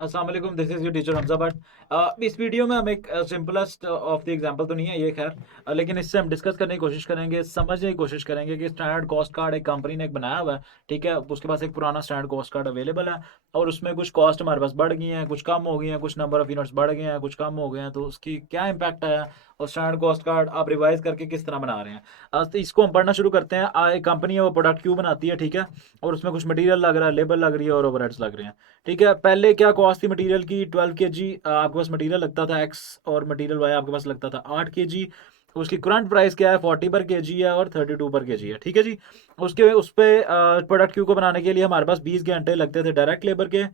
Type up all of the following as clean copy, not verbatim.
अस्सलाम वालेकुम, this is your teacher Hamza but इस वीडियो में हम एक सिंपलेस्ट ऑफ द एग्जांपल तो नहीं है ये खैर, लेकिन इससे हम डिस्कस करने की कोशिश करेंगे, समझने की कोशिश करेंगे कि स्टैंडर्ड कॉस्ट कार्ड एक कंपनी ने एक बनाया हुआ है, ठीक है? उसके पास एक पुराना स्टैंडर्ड कॉस्ट कार्ड अवेलेबल है और उसमें कुछ कॉस्ट हमारे पास बढ़ गई हैं, कुछ कम हो गई हैं, कुछ नंबर ऑफ यूनिट्स बढ़ गए हैं, कुछ कम हो गए हैं, तो उसकी क्या इम्पैक्ट आया और स्टैंडर्ड कॉस्ट कार्ड आप रिवाइज़ करके किस तरह बना रहे हैं। तो इसको हम पढ़ना शुरू करते हैं। एक कंपनी है वो प्रोडक्ट क्यों बनाती है, ठीक है? और उसमें कुछ मटीरियल लग रहा है, लेबर लग रही है और ओवरहेड्स लग रहे हैं। ठीक है, पहले क्या कॉस्ट थी मटेरियल की 12 केजी, आपके पास मटेरियल लगता था एक्स और मटेरियल वाई आपके पास लगता था 8 केजी। उसकी करंट प्राइस क्या है 40 पर केजी है और 32 पर केजी है, ठीक है जी। उसके उस पे प्रोडक्ट क्यू को बनाने के लिए हमारे पास 20 घंटे लगते थे डायरेक्ट लेबर के,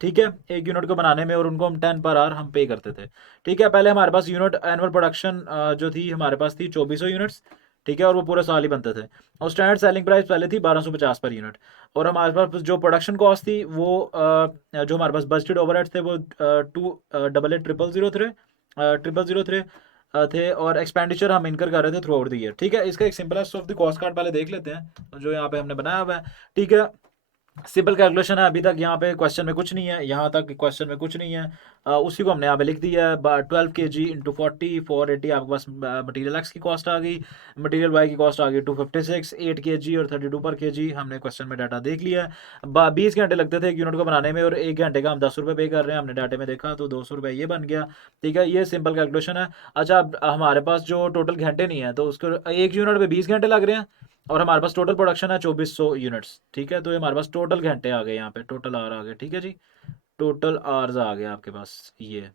ठीक है, एक यूनिट को बनाने में, और उनको हम 10 पर आवर हम पे करते थे। ठीक है, पहले हमारे पास यूनिट एनुअल प्रोडक्शन जो थी हमारे पास थी 2400 यूनिट्स, ठीक है, और वो पूरे साल ही बनते थे। और स्टैंडर्ड सेलिंग प्राइस पहले थी 1250 पर यूनिट। और हमारे पास जो प्रोडक्शन कॉस्ट थी वो जो हमारे पास बजटेड ओवरहेड्स थे वो 288 000 थे, 000 थे, और एक्सपेंडिचर हम इनकर कर रहे थे थ्रू आउट द ईयर। ठीक है, इसका एक simplest of the cost card पहले देख लेते हैं जो यहाँ पे हमने बनाया हुआ है। ठीक है, सिंपल कैलकुलेशन है, अभी तक यहाँ पे क्वेश्चन में कुछ नहीं है, यहाँ तक क्वेश्चन में कुछ नहीं है। उसी को हमने यहाँ पे लिख दिया है। 12 के जी इंटू 40 480 आपके पास मटीरियल एक्स की कॉस्ट आ गई, मटीरियल वाई की कॉस्ट आ गई 256 8 के जी और 32 पर के जी। हमने क्वेश्चन में डाटा देख लिया है। 20 घंटे लगते थे एक यूनिट को बनाने में और 1 घंटे का हम 10 रुपये पे कर रहे हैं, हमने डाटे में देखा तो 200 रुपये ये बन गया। ठीक है, ये सिंपल कैलकुलेशन है। अच्छा, अब हमारे पास जो टोटल घंटे नहीं है तो उसको एक यूनिट पे 20 घंटे लग रहे हैं और हमारे पास टोटल प्रोडक्शन है 2400 यूनिट्स। ठीक है, तो ये हमारे पास टोटल घंटे आ गए, यहाँ पे टोटल आवर आ गए। ठीक है जी, टोटल आवर्स आ गए आपके पास, ये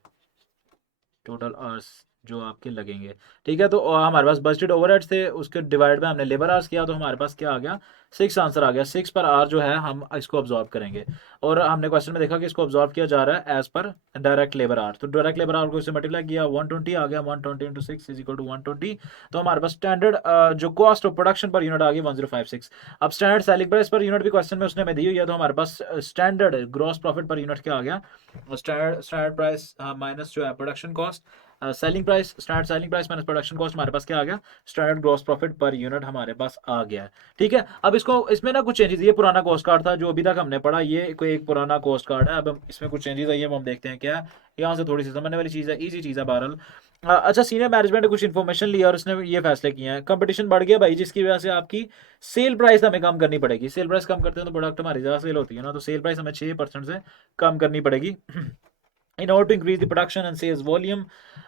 टोटल आवर्स जो आपके लगेंगे। ठीक है, तो हमारे पास बजटेड ओवरहेड्स थे, उसके डिवाइड में हमने लेबर आवर्स किया तो हमारे पास क्या आ गया 6 आंसर आ गया। 6 पर आवर जो है हम इसको ऑब्जॉर्व करेंगे और हमने क्वेश्चन में देखा कि इसको ऑब्जॉर्व किया जा रहा है as per direct labour hour. तो डायरेक्ट लेबर आवर को इससे मल्टीप्लाई किया 120 आ गया, 120 इंटू 6 इज इक्वल टू 120। तो हमारे पास स्टैंडर्ड जो cost of production per unit आ गई 1056। अब standard selling price per unit भी क्वेश्चन में उसने हमें दी हुई है, तो हमारे पास standard gross profit per unit क्या आ गया, स्टैंडर्ड प्राइस माइनस जो है production cost, selling price, standard selling price minus production cost, हमारे पास क्या आ गया standard gross profit per unit हमारे पास आ गया है। ठीक है, अब इसको इसमें ना कुछ चेंजेस, ये पुराना कॉस्ट कार्ड था जो अभी तक हमने पढ़ा, ये कोई एक पुराना कॉस्ट कार्ड है। अब इसमें कुछ चेंजेस आई है, वो हम देखते हैं क्या है। यहाँ से थोड़ी सी समझने वाली चीज़ है, ईजी चीज़ है बहरहाल। अच्छा, सीनियर मैनेजमेंट ने कुछ इन्फॉर्मेशन लिया और उसने ये फैसले किए हैं। कंपटीशन बढ़ गया भाई, जिसकी वजह से आपकी सेल प्राइस हमें कम करनी पड़ेगी। सेल प्राइस कम करते हैं तो प्रोडक्ट हमारी ज़्यादा सेल होती है ना, तो सेल प्राइस हमें 6% से कम करनी पड़ेगी in order to increase the production and sales volume.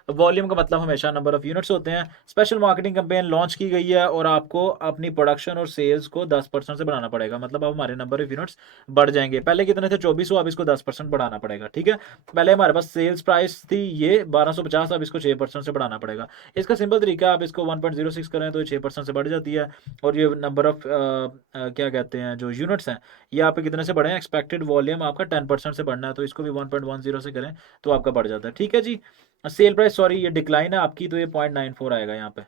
Volume का मतलब हमेशा नंबर ऑफ यूनिट्स होते हैं। स्पेशल मार्केटिंग कैंपेन लॉन्च की गई है और आपको अपनी प्रोडक्शन और सेल्स को 10% से बढ़ाना पड़ेगा, मतलब अब हमारे नंबर ऑफ यूनिट्स बढ़ जाएंगे। पहले कितने थे 2400, अब इसको 10% बढ़ाना पड़ेगा। ठीक है, पहले हमारे पास सेल्स प्राइस थी ये 1250, अब इसको 6% से बढ़ाना पड़ेगा। इसका सिंपल तरीका, आप इसको 1.06 करें तो 6% से बढ़ जाती है। और ये नंबर ऑफ क्या कहते हैं जो यूनिट्स हैं ये आपके कितने से बढ़े हैं, एक्सपेक्टेड वॉल्यूम आपका 10% से बढ़ना है, तो इसको भी 1.10 से करें तो आपका बढ़ जाता है। ठीक है जी, सेल प्राइस, सॉरी ये डिक्लाइन है आपकी, तो ये 0.94 आएगा यहाँ पे,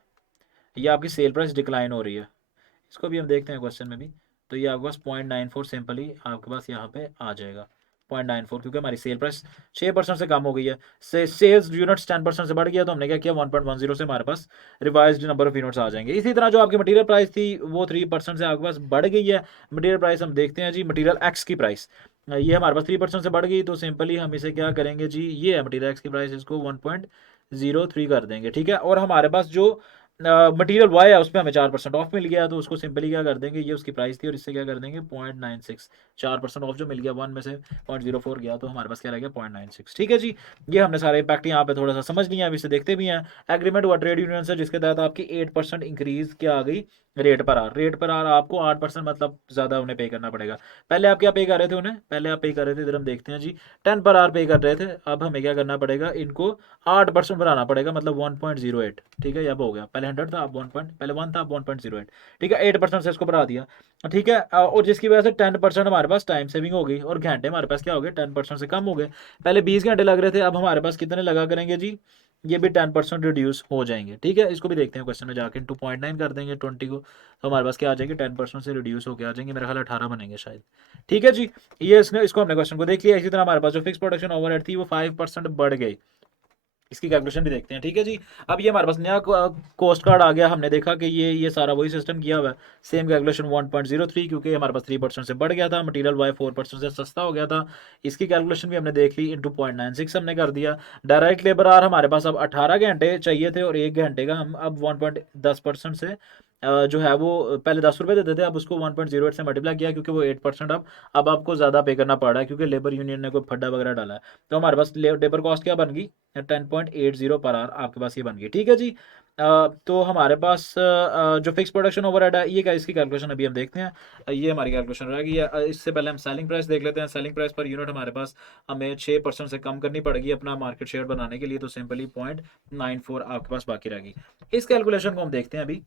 ये आपकी सेल प्राइस डिक्लाइन हो रही है। इसको भी हम देखते हैं क्वेश्चन में भी, तो ये आपके पास 0.94 सिंपली आपके पास यहाँ पे आ जाएगा 0.94, क्योंकि हमारी सेल प्राइस 6% से कम हो गई है। सेल्स यूनिट्स 10% से बढ़ गया, तो हमने क्या किया 1.10 से हमारे पास रिवाइज्ड नंबर ऑफ यूनिट्स आ जाएंगे। इसी तरह जो आपकी मटेरियल प्राइस थी वो 3% से आपके पास बढ़ गई है। मटेरियल प्राइस हम देखते हैं जी, मटेरियल एक्स की प्राइस ये हमारे पास 3% से बढ़ गई, तो सिंपली हम इसे क्या करेंगे जी, ये है मटेरियल एक्स की प्राइस, इसको 1.03 कर देंगे। ठीक है, और हमारे पास जो मटेरियल वाई है उसमें हमें 4% ऑफ मिल गया, तो उसको सिंपली क्या कर देंगे, ये उसकी प्राइस थी और इससे क्या कर देंगे 0.96, 4% ऑफ जो मिल गया, 1 में से 0.04 गया, तो हमारे पास क्या रह गया 0.96। ठीक है जी, ये हमने सारे इम्पैक्ट यहाँ पे थोड़ा सा समझ लिया, अब इसे देखते भी हैं। एग्रीमेंट हुआ ट्रेड यूनियन से, जिसके तहत आपकी 8% इंक्रीज क्या आ गई रेट पर आर, रेट पर आर आपको 8% मतलब ज़्यादा उन्हें पे करना पड़ेगा। पहले आप क्या पे कर रहे थे उन्हें, पहले आप पे कर रहे थे, इधर हम देखते हैं जी 10 पर आर पे कर रहे थे, अब हमें क्या करना पड़ेगा, इनको 8% बढ़ाना पड़ेगा, मतलब 1.08। ठीक है, अब हो गया, पहले 100 था, अब 1 पहले 1 था, अब 1.08। ठीक है, 8% से इसको बढ़ा दिया। ठीक है, और जिसकी वजह से 10% हमारे पास टाइम सेविंग हो गई और घंटे हमारे पास क्या हो गए 10% से कम हो गए। पहले 20 घंटे लग रहे थे, अब हमारे पास कितने लगा करेंगे जी, ये भी 10% रिड्यूस हो जाएंगे। ठीक है, इसको भी देखते हैं क्वेश्चन में जाके, 2.9 कर देंगे 20 को, तो हमारे पास क्या आ जाएंगे 10% से रिड्यूस होकर आ जाएंगे, मेरा ख्याल 18 बनेंगे शायद। ठीक है जी, ये इसको हमने क्वेश्चन को देख लिया। इसी तरह हमारे पास जो फिक्स प्रोडक्शन ओवरहेड थी वो 5% बढ़ गई। इसकी कैलकुलेशन भी देखते हैं, ठीक है जी। अब ये हमारे पास नया कॉस्ट कार्ड आ गया, हमने देखा कि ये सारा वही सिस्टम किया हुआ है, सेम कैलकुलेशन 1.03, क्योंकि हमारे पास 3% से बढ़ गया था, मटेरियल वाई 4% से सस्ता हो गया था। इसकी कैलकुलेशन भी हमने देख ली, इंटू 0.96 हमने कर दिया। डायरेक्ट लेबर आर हमारे पास अब 18 घंटे चाहिए थे और 1 घंटे का हम अब 1.10% से जो है वो पहले 10 रुपये देते थे, अब उसको 1.08 से मल्टीप्लाई किया, क्योंकि वो 8% अब आपको ज़्यादा पे करना पड़ रहा है, क्योंकि लेबर यूनियन ने कोई फड्डा वगैरह डाला है। तो हमारे पास लेबर कॉस्ट क्या बन गई, 10.80 पर आवर आपके पास ये बन गई, ठीक है जी। तो हमारे पास जो फिक्स प्रोडक्शन ओवरहेड है ये क्या, इसकी कैलकुलेशन अभी हम देखते हैं। ये हमारी कैलकुलेशन रह गई है। इससे पहले हम सेलिंग प्राइस देख लेते हैं। सेलिंग प्राइस पर यूनिट हमारे पास हमें 6% से कम करनी पड़ेगी अपना मार्केट शेयर बनाने के लिए, तो सिंपली 0.94 आपके पास बाकी रहेगी। इस कैलकुलेशन को हम देखते हैं अभी।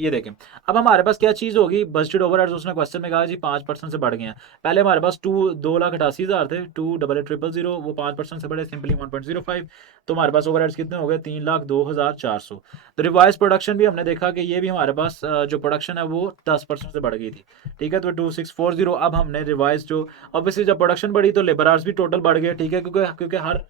ये देखें, अब हमारे पास क्या चीज़ होगी, बजटेड ओवरहेड्स उसने क्वेश्चन में कहा जी 5% से बढ़ गए हैं। पहले हमारे पास 2,88,000 थे, 2,88,000 वो 5% से बढ़े सिंपली 1.05, तो हमारे पास ओवरहेड्स कितने हो गए, 3,02,400। तो रिवाइज प्रोडक्शन भी हमने देखा कि ये भी हमारे पास जो प्रोडक्शन है वो 10% से बढ़ गई थी, ठीक है। तो 2,640 अब हमने रिवाइज जो, ऑब्वियसली जब प्रोडक्शन बढ़ी तो लेबर आवर्स भी टोटल बढ़ गए, ठीक है, क्योंकि हर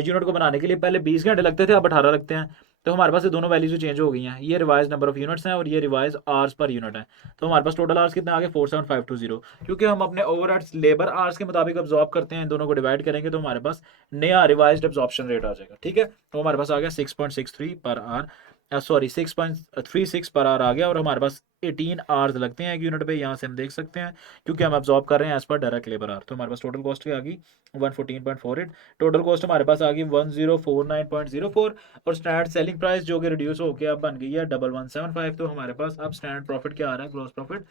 यूनिट को बनाने के लिए पहले 20 घंटे लगते थे, अब 18 लगते हैं। तो हमारे पास ये दोनों वैल्यूज चेंज हो गई हैं, ये रिवाइज नंबर ऑफ यूनिट्स हैं और ये रिवाइज आवर्स पर यूनिट है। तो हमारे पास टोटल आवर्स कितने आ गए, 47520, क्योंकि हम अपने ओवरहेड्स लेबर आवर्स के मुताबिक अब्जॉर्ब करते हैं, इन दोनों को डिवाइड करेंगे तो हमारे पास नया रिवाइज्ड अब्जॉर्प्शन रेट आ जाएगा, ठीक है। तो हमारे पास आ गया 6.63 per hour, sorry 6.36 per hour आ गया, और हमारे पास 18 आवर्स लगते हैं एक यूनिट पे, यहाँ से हम देख सकते हैं, क्योंकि हम अब्जॉर्ब कर रहे हैं as per direct labour hour. तो हमारे पास टोटल कॉस्ट क्या आ गई, 114.48, टोटल कॉस्ट हमारे पास आ गई 1049.04, और स्टैंडर्ड सेलिंग प्राइस जो कि रिड्यूस होकर अब बन गई है 1175। तो हमारे पास अब स्टैंडर्ड प्रॉफिट क्या आ रहा है, ग्रॉस प्रॉफिट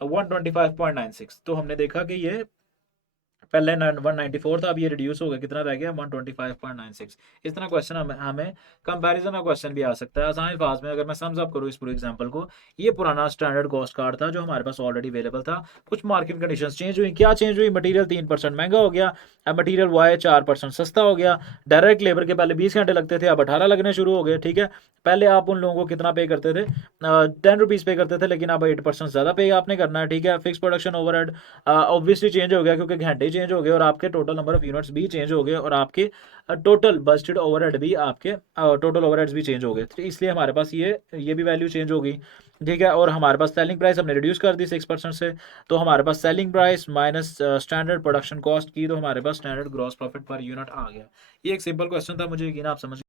125.96। तो हमने देखा कि ये पहले 194 था, अब ये रिड्यूस हो गया, कितना रह गया 125.96। इस तरह क्वेश्चन हमें कंपैरिजन का क्वेश्चन भी आ सकता है आसान अल्फाज में। अगर मैं सम्स अप करूँ इस पूरे एग्जांपल को, ये पुराना स्टैंडर्ड कॉस्ट कार्ड था जो हमारे पास ऑलरेडी अवेलेबल था, कुछ मार्केट कंडीशंस चेंज हुई, क्या चेंज हुई, मटीरियल 3% महंगा हो गया, अब मटीरियल वाई 4% सस्ता हो गया, डायरेक्ट लेबर के पहले 20 घंटे लगते थे, अब 18 लगने शुरू हो गए, ठीक है। पहले आप उन लोगों को कितना पे करते थे, 10 रुपीज़ पे करते थे, लेकिन अब 8% ज़्यादा पे आपने करना है, ठीक है। Fix production overhead obviously change हो गया, क्योंकि घंटे चेंज हो गए और आपके टोटल नंबर ऑफ यूनिट्स भी चेंज हो गए, और आपके टोटल बजटेड ओवरहेड भी, आपके टोटल ओवरहेड्स भी चेंज हो गए, तो इसलिए हमारे पास ये भी वैल्यू चेंज हो गई, ठीक है। और हमारे पास सेलिंग प्राइस हमने रिड्यूस कर दी 6% से, तो हमारे पास selling price minus standard production cost की, तो हमारे पास standard gross profit per unit आ गया। ये एक सिंपल क्वेश्चन था, मुझे यकीन आप समझ